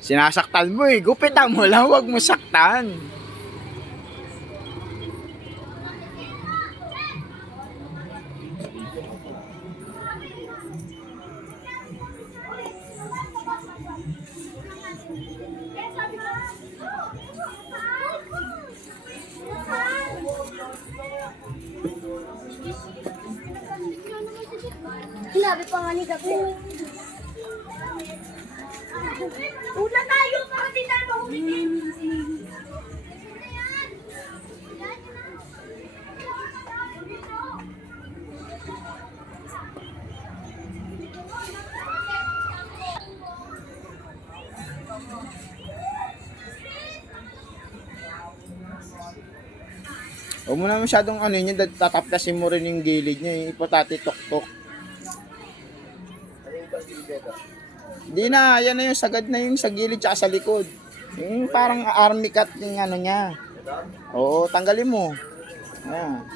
Sinasaktan mo eh. Gupitan mo lang, huwag mo saktan. Sinabi pa nga ni Gabi. Una tayo para di tayo mahulitin. Huwag mo na masyadong ano yun, tataplasin mo rin yung gilid niya, yung ipotati tok-tok. Hindi na, yan na yung sagad na yung sa gilid tsaka sa likod. Yung parang army cut yung ano niya. Oo, tanggalin mo. Ayan.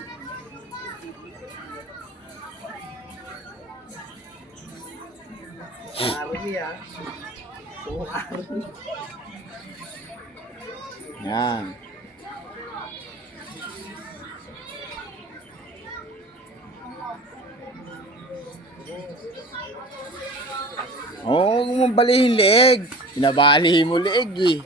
Army ah. So, army. Yan. Oo, huwag mong balihin leeg. Pinabali mo leeg eh.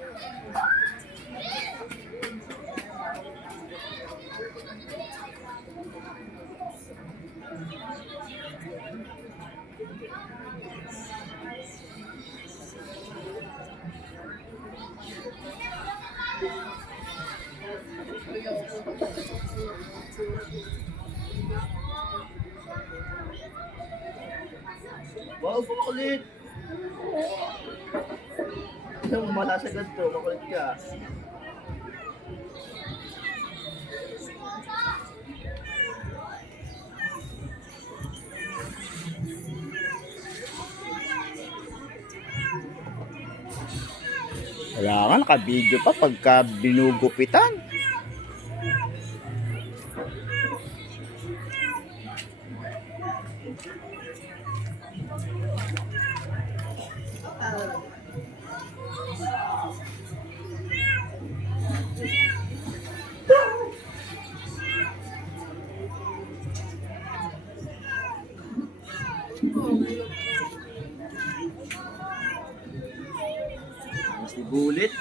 Wow, makulit. Isang malasagad to, makulit ka. Wala ka, naka-video pa pagka binugupitan. Mas bulit.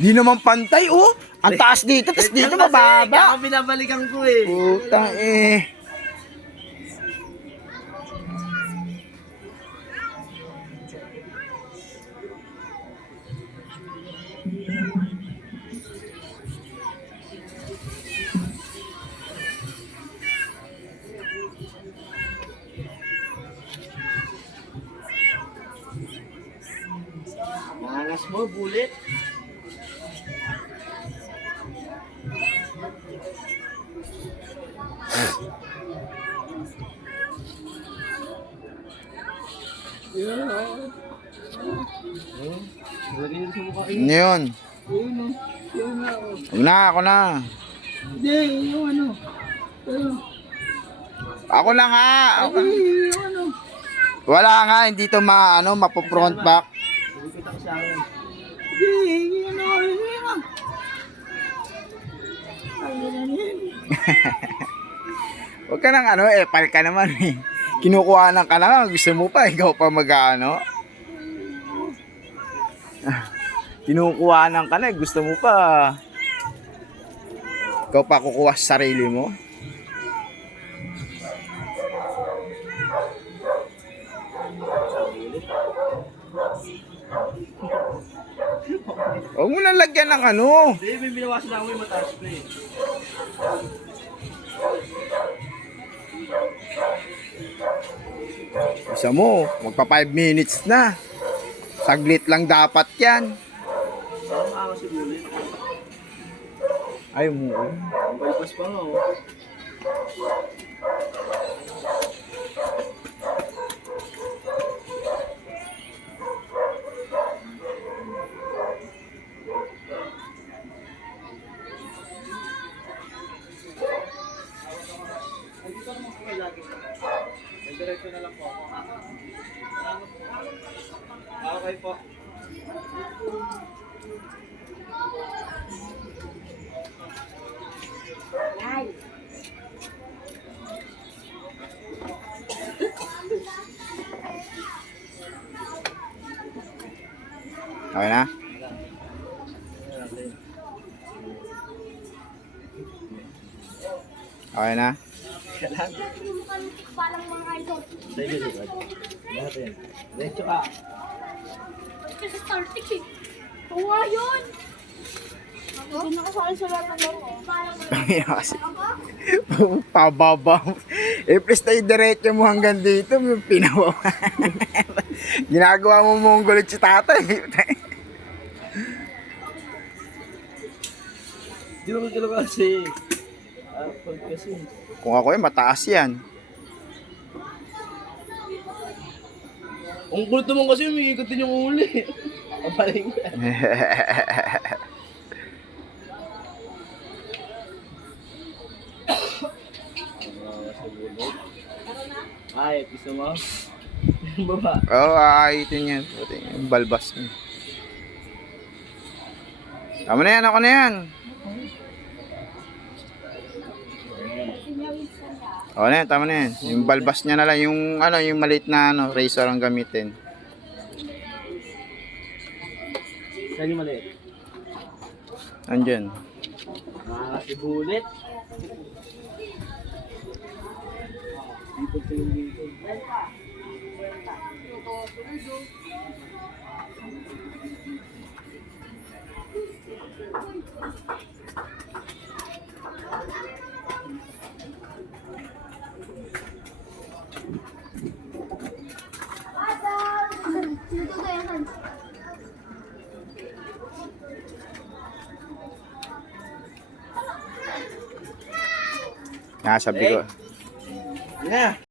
Di naman pantay oh. Ang taas dito, tapos dito mababa. Kaya binabalikan ko eh. Puta eh. Mangas mo, bulit. Lagyan sa mukha. Ano yun? Huwag na, ako na. Hindi, yung ano. Ako na nga. Ako. Yung ano. Wala nga, hindi to mapo-front back. Kita ko sa akin. Hindi, yung ano. Huwag ka nang pal ka naman eh. Kinukuhanan ka na, gusto mo pa, ikaw pa mag-ano. Kinukuhanan ka na, gusto mo pa. Ikaw pa kukuha sa sarili mo. Huwag mo nang lagyan ng ano. Hindi, may binawasan lang mo yung mataas ko eh. Isa mo, magpa 5 minutes na. Saglit lang dapat yan. Parang maangas si bulit. Ay mo. Ang bypass pa nga oh. Diretso na lang po ako. Okay po. Ay. Okay na? Okay na? Parang mga idol. Sige, sige. Lahat yan. Diretso ka. Kasi starting eh. Tuwa yun. Doon na sa akin sa lahat ng laro. Kaya kasi, pababa. Eh, please na diretso mo hanggang dito, yung pinawa. Ginagawa mo mong gulit si tatay. Di ba magkalo kasi? Pag kasi. Kung ako eh, mataas yan. Ang kulit naman kasi, umiikot din yung uli. Kapaling ko yan. Ay, gusto mo? Yung baba. Oo, aayitin yan. Puti, yung balbas niya. Tama na yan, ako na yan. Oo na yan, tama na yan. Yung balbas niya na lang, yung ano, yung maliit na ano, razor ang gamitin. Saan yung maliit? Andyan. Sibulit. Dito ko yung dito. Sabi ko. Na.